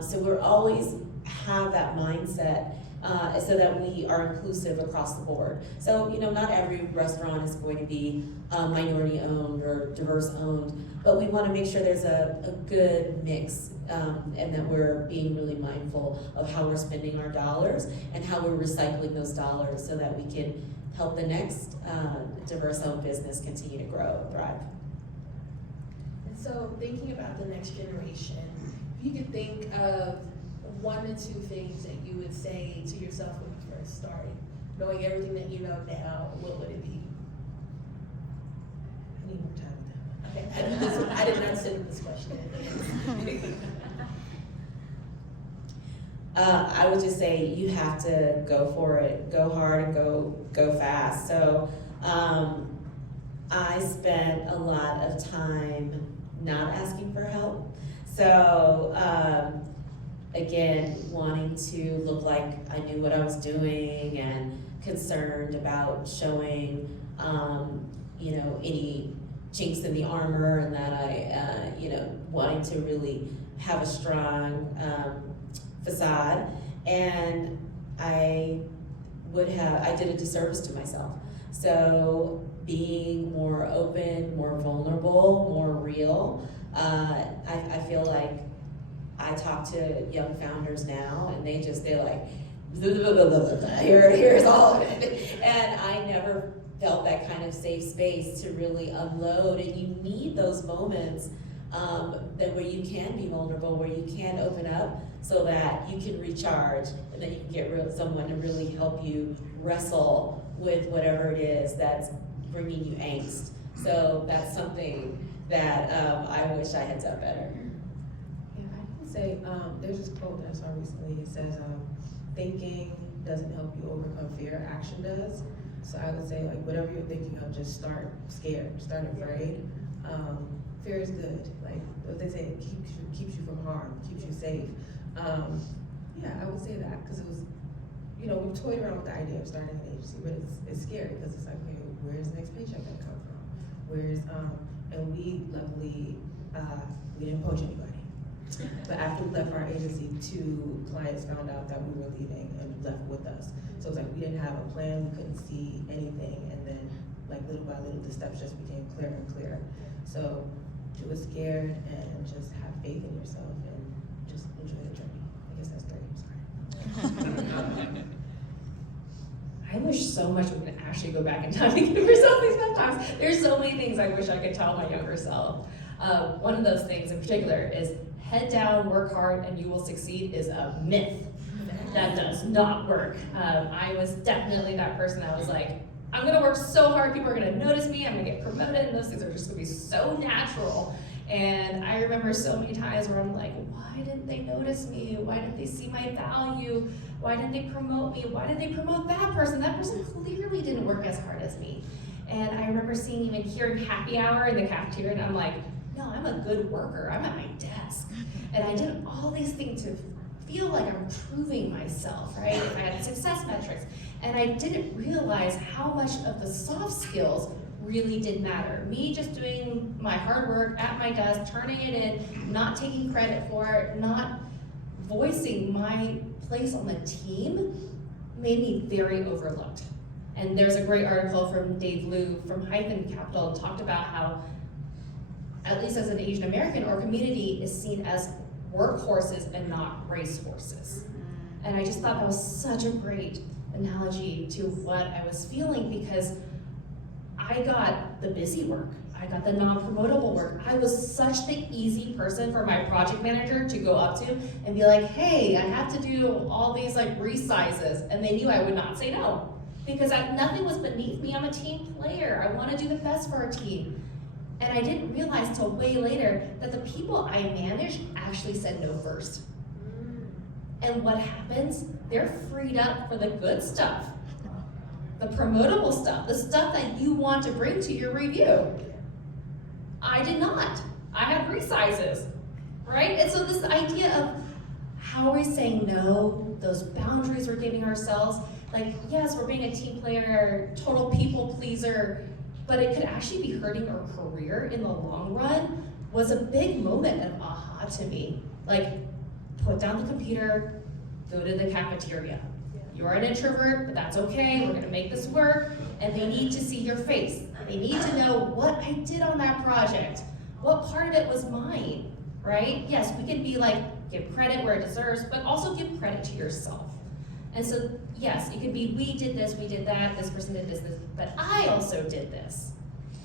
So we're always have that mindset so that we are inclusive across the board. So, not every restaurant is going to be minority owned or diverse owned, but we want to make sure there's a good mix and that we're being really mindful of how we're spending our dollars and how we're recycling those dollars so that we can help the next diverse owned business continue to grow and thrive. And so thinking about the next generation, if you could think of 1 to 2 things that you would say to yourself when you first started, knowing everything that you know now, what would it be? I need more time with that. Okay, I did not send this question in. I would just say you have to go for it, go hard and go fast. So I spent a lot of time not asking for help. So again, wanting to look like I knew what I was doing and concerned about showing any chinks in the armor, and that I wanting to really have a strong facade, and I did a disservice to myself. So being more open, more vulnerable, more real, I feel like I talk to young founders now, and they're like, here's all of it. And I never felt that kind of safe space to really unload, and you need those moments where you can be vulnerable, where you can open up so that you can recharge, and then you can get someone to really help you wrestle with whatever it is that's bringing you angst. So that's something that I wish I had done better. Yeah, I can say, there's this quote that I saw recently. It says, thinking doesn't help you overcome fear, action does. So I would say, like, whatever you're thinking of, just start scared, start afraid. Fear is good. Like what they say, it keeps you from harm, keeps you safe. Yeah, I would say that, because it was, we've toyed around with the idea of starting an agency, but it's scary, because it's like, okay, where's the next paycheck gonna come from? And we luckily, we didn't poach anybody. But after we left our agency, 2 clients found out that we were leaving and left with us. So it's like we didn't have a plan, we couldn't see anything, and then like little by little the steps just became clearer and clearer. So do it scared and just have faith in yourself and just enjoy the journey. I guess that's 3. I'm sorry. I wish so much we could actually go back in time and give ourselves these pep talks. There's so many things I wish I could tell my younger self. One of those things in particular is head down, work hard, and you will succeed is a myth. That does not work. I was definitely that person that was like, I'm gonna work so hard, people are gonna notice me, I'm gonna get promoted, and those things are just gonna be so natural. And I remember so many times where I'm like, why didn't they notice me? Why didn't they see my value? Why didn't they promote me? Why did they promote that person? That person clearly didn't work as hard as me. And I remember seeing even hearing happy hour in the cafeteria, and I'm like, no, I'm a good worker, I'm at my desk. And I did all these things to feel like I'm proving myself, right? I had success metrics. And I didn't realize how much of the soft skills really did matter. Me just doing my hard work at my desk, turning it in, not taking credit for it, not voicing my place on the team made me very overlooked. And there's a great article from Dave Liu from Hyphen Capital and talked about how, at least as an Asian American, our community is seen as workhorses and not racehorses. And I just thought that was such a great analogy to what I was feeling, because I got the busy work, I got the non-promotable work. I was such the easy person for my project manager to go up to and be like, hey, I have to do all these like resizes, and they knew I would not say no, because nothing was beneath me. I'm a team player, I want to do the best for our team. And I didn't realize till way later that the people I managed actually said no first. And what happens? They're freed up for the good stuff. the promotable stuff, the stuff that you want to bring to your review. I did not. I had resizes, right? And so this idea of how are we saying no, those boundaries we're giving ourselves, like, yes, we're being a team player, total people pleaser, but it could actually be hurting our career in the long run, was a big moment of aha to me. Like, put down the computer, go to the cafeteria. You're an introvert, but that's okay, we're gonna make this work, and they need to see your face. They need to know what I did on that project, what part of it was mine, right? Yes, we can be like, give credit where it deserves, but also give credit to yourself. And so, yes, it could be, we did this, we did that, this person did this, but I also did this.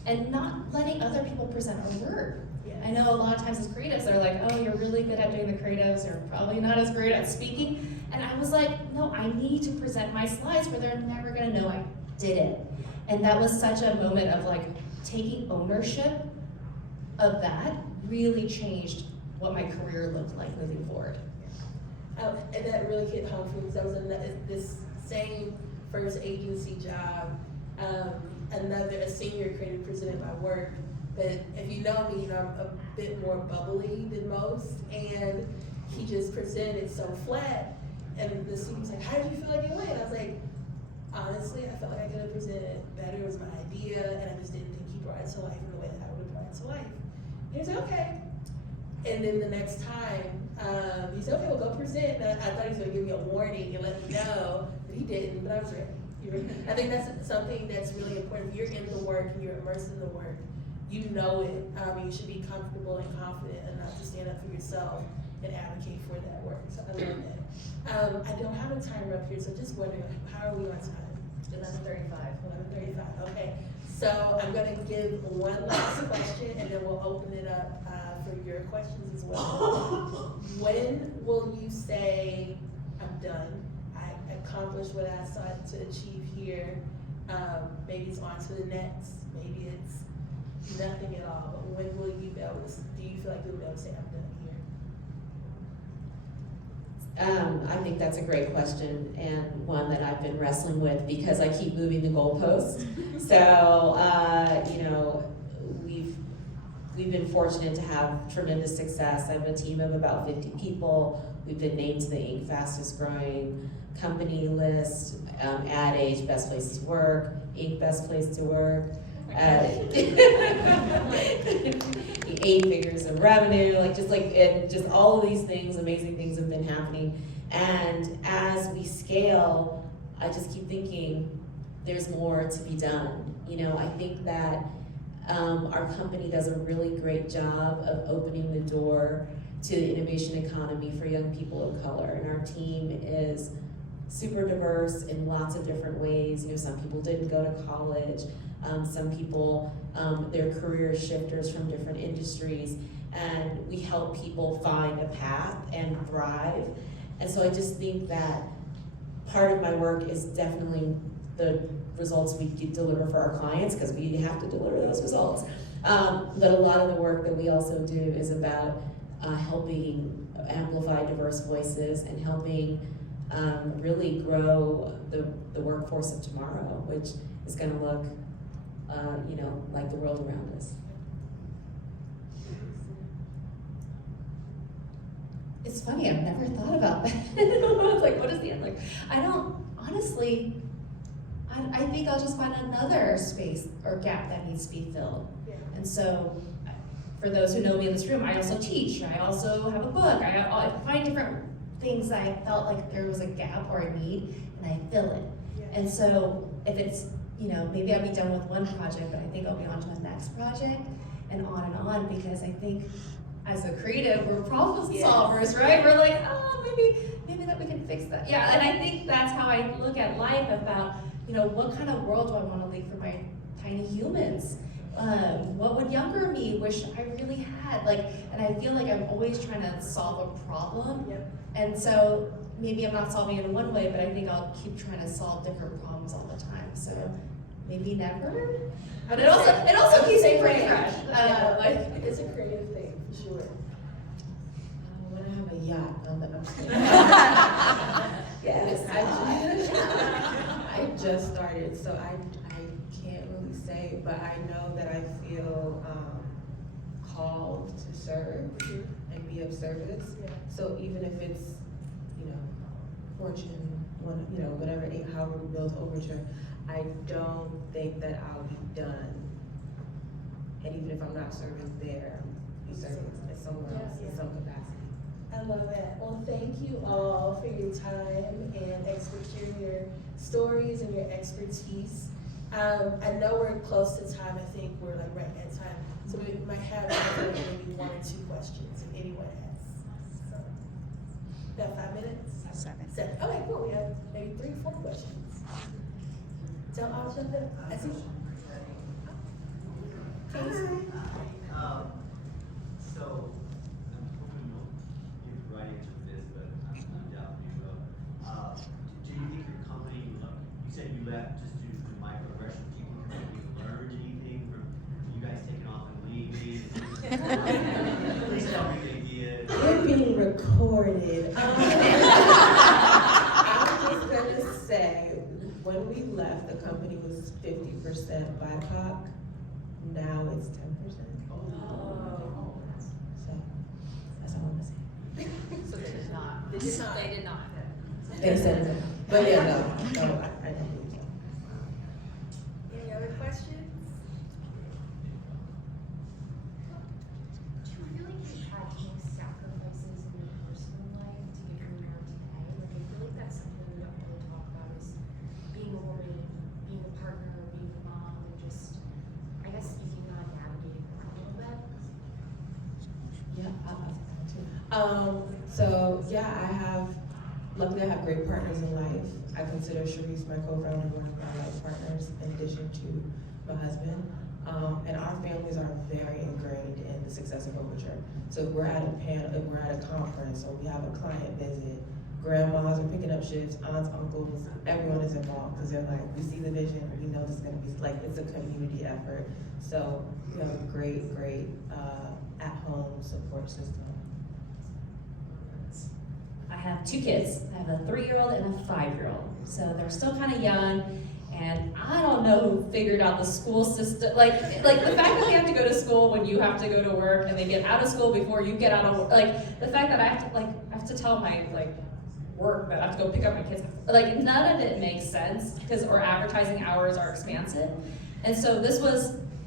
And not letting other people present our work. I know a lot of times as creatives, they're like, oh, you're really good at doing the creatives, you're probably not as great at speaking. And I was like, no, I need to present my slides where they're never gonna know I did it. And that was such a moment of like taking ownership of that really changed what my career looked like moving forward. And that really hit home for me, because that was this same first agency job. A senior creative presented my work, but if you know me, you know I'm a bit more bubbly than most, and he just presented it so flat, and the student was like, how did you feel like it went? I was like, honestly, I felt like I could have presented it better. It was my idea, and I just didn't think he brought it to life in the way that I would have brought it to life. And he was like, okay. And then the next time, he said, okay, well, go present. And I thought he was going to give me a warning and let me know, but he didn't, but I was ready. I think that's something that's really important. If you're in the work and you're immersed in the work, you know it. You should be comfortable and confident enough to stand up for yourself and advocate for that work. So I love that. I don't have a timer up here, so just wondering, how are we on time? 11:35. 11:35, okay. So I'm gonna give one last question and then we'll open it up for your questions as well. When will you say, I'm done? I accomplished what I sought to achieve here. Maybe it's on to the next, maybe it's nothing at all, but when will you be able to, do you feel like you'll be able to say, I'm done here? I think that's a great question, and one that I've been wrestling with because I keep moving the goalposts. So, you know, we've been fortunate to have tremendous success. I have a team of about 50 people. We've been named to the Inc. fastest growing company list, Ad Age, best place to work, Inc. best place to work. 8 figures of revenue, just all of these things, amazing things have been happening. And as we scale, I just keep thinking there's more to be done. You know, I think that our company does a really great job of opening the door to the innovation economy for young people of color. And our team is super diverse in lots of different ways. You know, some people didn't go to college. Some people, they're career shifters from different industries, and we help people find a path and thrive. And so I just think that part of my work is definitely the results we deliver for our clients, because we have to deliver those results. But a lot of the work that we also do is about helping amplify diverse voices and helping really grow the workforce of tomorrow, which is going to look you know, like the world around us. It's funny, I've never thought about that. I was like, what is the end? Like, I don't, honestly, I think I'll just find another space or gap that needs to be filled. Yeah. And so, for those who know me in this room, I also teach, I also have a book, I find different things that I felt like there was a gap or a need, and I fill it. Yeah. And so, if it's, you know, maybe I'll be done with one project, but I think I'll be on to the next project, and on, because I think as a creative, we're problem solvers, right? We're like, oh, maybe that we can fix that. Yeah, and I think that's how I look at life about, you know, what kind of world do I want to leave for my tiny humans? What would younger me wish I really had? Like, and I feel like I'm always trying to solve a problem. Yep. And so maybe I'm not solving it in one way, but I think I'll keep trying to solve different problems all the time. So maybe never. But it also keeps me pretty fresh. It's a creative thing, for sure. When I have a yacht, Yes. I just started, so I can't really say, but I know that I feel called to serve and be of service. Yeah. So even if it's, Fortune, whatever, however we build Overture, I don't think that I'll be done. And even if I'm not serving there, I'll be serving somewhere else in some capacity. I love that. Well, thank you all for your time and sharing your stories and your expertise. I know we're close to time. I think we're like right at time. So we might have maybe 1 or 2 questions if anyone has. So, about 5 minutes? 7. Okay, cool. We have maybe 3 or 4 questions. So I'll jump in. I see. So, I'm hoping you'll give the right answer to this, but I'm doubting you will. Do you think your company, you said you left just due to microaggressions, do you think your company learned anything from you guys taking off and leaving? Please tell me they did. We're being recorded. I'm just gonna say, when we left, the company was 50% BIPOC. Now it's 10%. So that's all I'm gonna say. So they did not. They did not. They said it, but yeah, no, I don't believe so. Any other questions? Do you feel like you've had to make sacrifices in your personal life to get where you are today? Like, I feel like that's something we don't really talk about is being a woman, being a partner, being a mom, and just, I guess, speaking on navigating that a little bit. Yeah, I'll take that one too. So yeah, luckily I have great partners in life. I consider Sharice, my co-founder, one of my life partners, in addition to my husband. And our families are very ingrained in the success of Overture. So if we're at a panel, if we're at a conference, or we have a client visit, grandmas are picking up shifts, aunts, uncles, everyone is involved, because they're like, we see the vision, we know this is gonna be, like, it's a community effort. So we have a great, at-home support system. I have 2 kids. I have a 3-year-old and a 5-year-old. So they're still kind of young, and I don't know who figured out the school system. Like the fact that they have to go to school when you have to go to work, and they get out of school before you get out of work. Like the fact that I have to tell my work that I have to go pick up my kids. Like none of it makes sense because our advertising hours are expansive, and so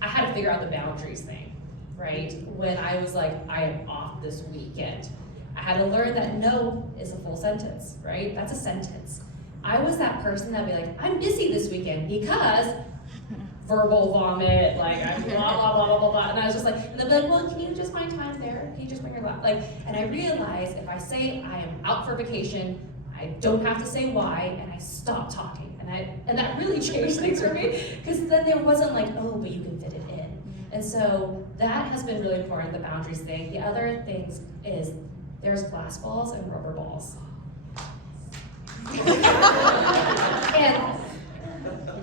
I had to figure out the boundaries thing, right? When I was like, I am off this weekend. I had to learn that no is a full sentence, right? That's a sentence. I was that person that'd be like, I'm busy this weekend because verbal vomit, like I'm blah, blah, blah, blah, blah, blah. And I was just like, and they'd be like, well, can you just find time there? Can you just bring your laptop? And I realized if I say I am out for vacation, I don't have to say why, and I stop talking. And that really changed things for me, because then there wasn't like, oh, but you can fit it in. And so that has been really important, the boundaries thing. The other things is there's glass balls and rubber balls. And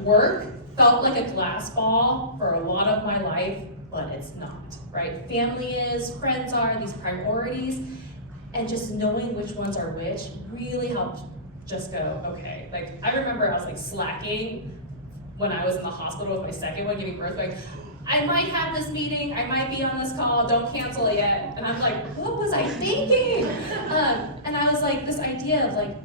work felt like a glass ball for a lot of my life, but it's not, right? Family is, friends are, these priorities, and just knowing which ones are which really helped just go, okay. Like, I remember I was like slacking when I was in the hospital with my second one giving birth, like, I might have this meeting, I might be on this call, don't cancel it yet. And I'm like, what was I thinking? And I was like, this idea of like,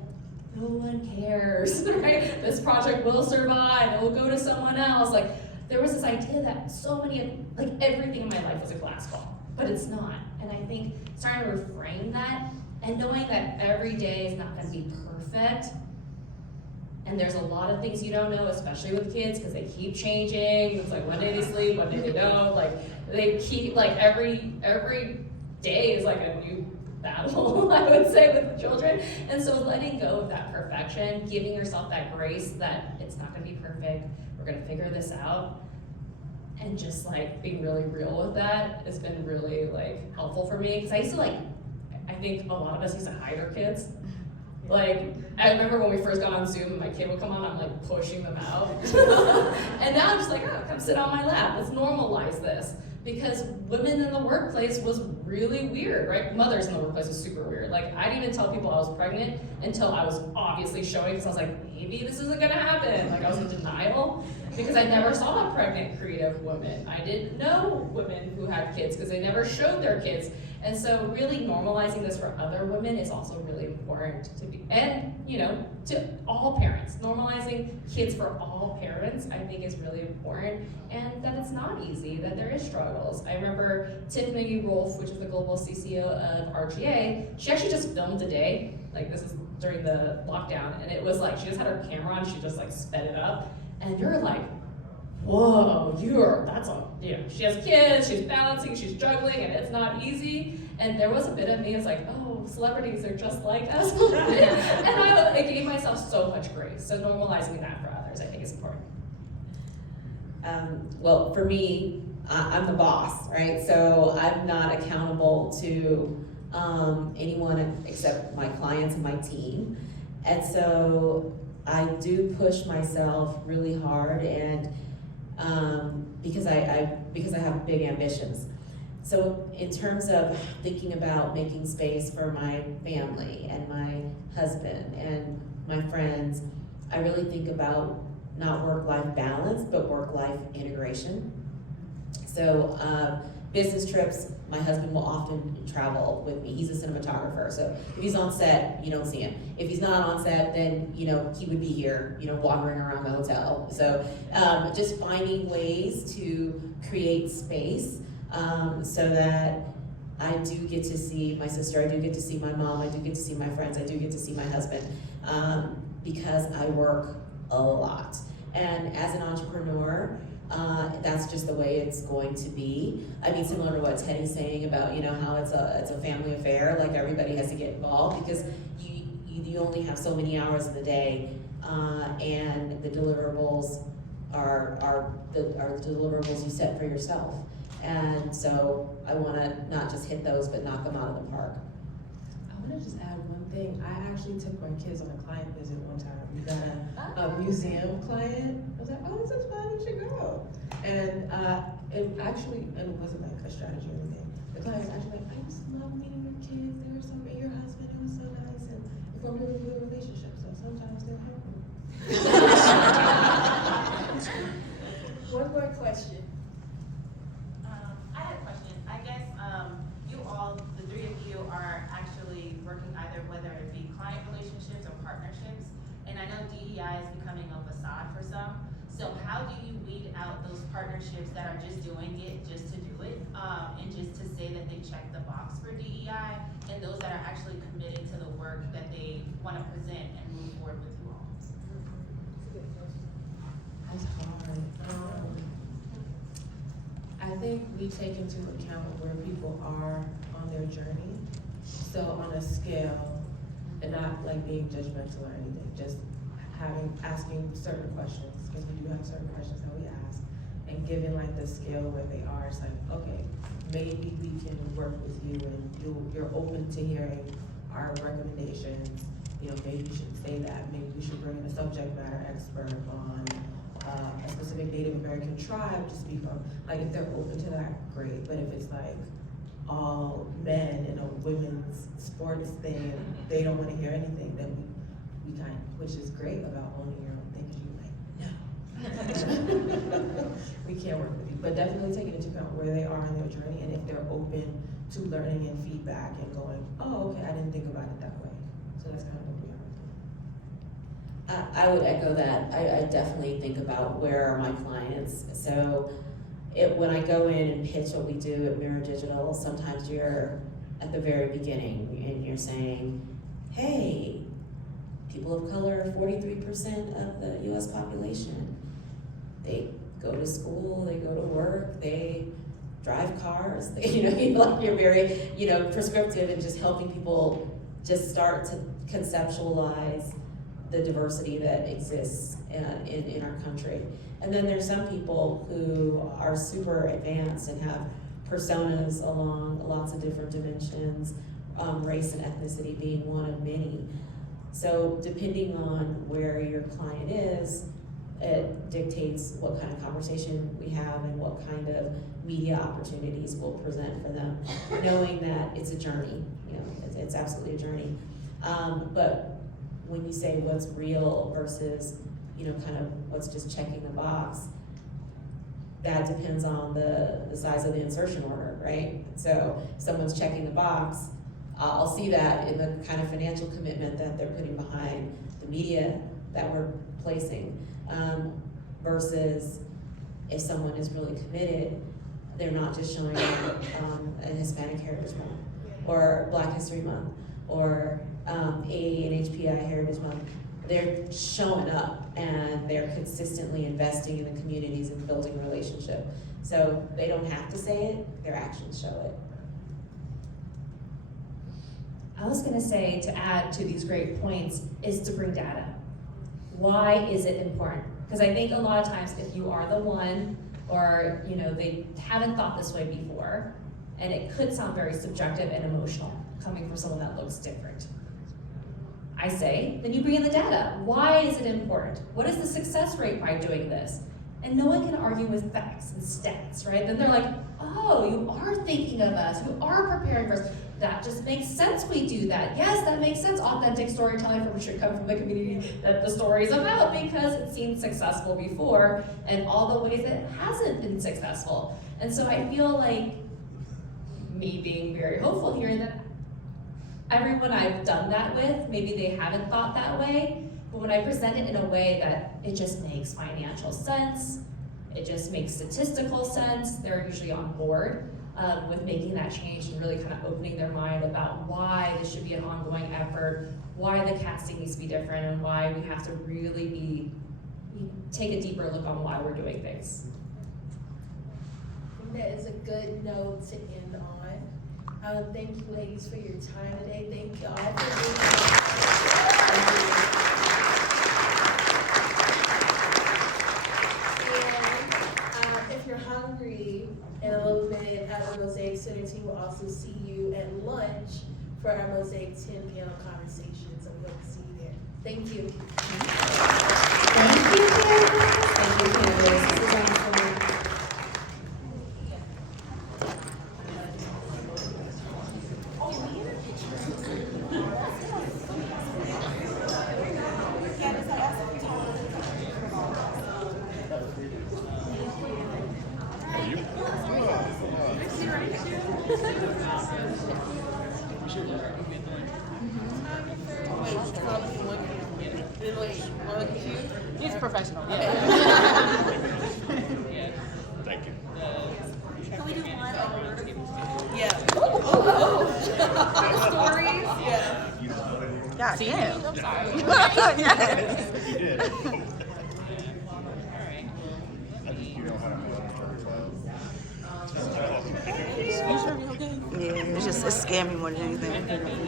no one cares, right? This project will survive, it will go to someone else. Like, there was this idea that so many of, like everything in my life was a glass ball, but it's not. And I think starting to reframe that and knowing that every day is not gonna be perfect. And there's a lot of things you don't know, especially with kids, because they keep changing. It's like one day they sleep, one day they don't. Like they keep like every day is like a new battle, I would say, with children. And so letting go of that perfection, giving yourself that grace that it's not gonna be perfect, we're gonna figure this out, and just like being really real with that has been really like helpful for me. Because I used to I think a lot of us used to hide our kids. Like, I remember when we first got on Zoom and my kid would come on, I'm like pushing them out. And now I'm just like, oh, come sit on my lap. Let's normalize this. Because women in the workplace was really weird, right? Mothers in the workplace is super weird. Like, I didn't even tell people I was pregnant until I was obviously showing, because I was like, maybe this isn't gonna happen. Like, I was in denial because I never saw a pregnant creative woman. I didn't know women who had kids because they never showed their kids. And so really normalizing this for other women is also really important to be, and you know, to all parents. Normalizing kids for all parents, I think, is really important, and that it's not easy, that there is struggles. I remember Tiffany Rolfe, which is the global CCO of RGA, she actually just filmed a day, like this is during the lockdown, and it was like, she just had her camera on, she just like sped it up, and you're like, whoa, she has kids, she's balancing, she's juggling, and it's not easy. And there was a bit of me, it's like, oh, celebrities are just like us. And I gave myself so much grace. So normalizing that for others, I think, is important. Well, for me, I'm the boss, right? So I'm not accountable to anyone except my clients and my team. And so I do push myself really hard, and because I have big ambitions. So in terms of thinking about making space for my family and my husband and my friends, I really think about not work-life balance, but work-life integration. So business trips, my husband will often travel with me. He's a cinematographer, so if he's on set, you don't see him. If he's not on set, then he would be here, wandering around the hotel. So just finding ways to create space so that I do get to see my sister, I do get to see my mom, I do get to see my friends, I do get to see my husband, because I work a lot. And as an entrepreneur, that's just the way it's going to be. I mean, similar to what Teddy's saying about, how it's a family affair, like everybody has to get involved, because you only have so many hours in the day, and the deliverables are the deliverables you set for yourself. And so I wanna not just hit those, but knock them out of the park. I wanna just add one thing. I actually took my kids on a client visit one time. We got a museum client. I was like, oh, this is fun, you should go. And it wasn't like a strategy or anything. The client was actually like, I just love meeting your kids. They were so great, your husband, it was so nice. And we formed a really good relationship, so sometimes they'll help me. One more question. I had a question. I guess you all, the three of you, are actually working either whether it be client relationships or partnerships. And I know DEI is becoming a facade for some. So how do you weed out those partnerships that are just doing it just to do it, and just to say that they check the box for DEI, and those that are actually committed to the work that they want to present and move forward with you all? That's hard. I think we take into account where people are on their journey. So on a scale, and not like being judgmental or anything, just asking certain questions, because we do have certain questions that we ask, and given like the scale where they are, it's like, okay, maybe we can work with you, and you're open to hearing our recommendations. Maybe you should say that. Maybe we should bring in a subject matter expert on a specific Native American tribe to speak on. Like, if they're open to that, great. But if it's like all men in a women's sports thing, they don't want to hear anything, then we kind of, which is great about owning your own thing, because you're like, no. We can't work with you. But definitely taking into account where they are on their journey, and if they're open to learning and feedback and going, oh, okay, I didn't think about it that way. So that's kind of what we are. I would echo that. I definitely think about where are my clients. So when I go in and pitch what we do at Myriad Digital, sometimes you're at the very beginning and you're saying, hey, people of color are 43% of the US population. They go to school, they go to work, they drive cars. You're very, prescriptive and just helping people just start to conceptualize the diversity that exists in our country. And then there's some people who are super advanced and have personas along lots of different dimensions, race and ethnicity being one of many. So depending on where your client is, it dictates what kind of conversation we have and what kind of media opportunities we'll present for them, knowing that it's a journey, you know, it's absolutely a journey. But when you say what's real versus, you know, kind of what's just checking the box, that depends on the size of the insertion order, right? So if someone's checking the box, I'll see that in the kind of financial commitment that they're putting behind the media that we're placing, versus if someone is really committed, they're not just showing up a Hispanic Heritage Month, or Black History Month, or AA and HPI Heritage Month. They're showing up and they're consistently investing in the communities and building a relationship. So they don't have to say it, their actions show it. I was gonna say, to add to these great points, is to bring data. Why is it important? Because I think a lot of times if you are the one, or you know, they haven't thought this way before, and it could sound very subjective and emotional coming from someone that looks different. I say, then you bring in the data. Why is it important? What is the success rate by doing this? And no one can argue with facts and stats, right? Then they're like, oh, you are thinking of us, you are preparing for us. That just makes sense we do that. Yes, that makes sense. Authentic storytelling should come from the community that the story is about, because it's seen successful before and all the ways it hasn't been successful. And so I feel like, me being very hopeful here, that everyone I've done that with, maybe they haven't thought that way, but when I present it in a way that it just makes financial sense, it just makes statistical sense, they're usually on board with making that change and really kind of opening their mind about why this should be an ongoing effort, why the casting needs to be different, and why we have to really take a deeper look on why we're doing things. I think that is a good note to end on. Thank you, ladies, for your time today. Thank you all for being here. And if you're hungry, in a little bit at the Mosaic Center team will also see you at lunch for our Mosaic 10 panel conversation. So we hope to see you there. Thank you. Thank you, Candace. Thank you, Candace. This is awesome. He's professional. Thank you. Can we do one like vertical? Yeah. Stories? Yeah. God damn. I'm sorry. Yes. You did. I think you know how to manage. You sure you're okay? Yeah, it's scared me more than anything.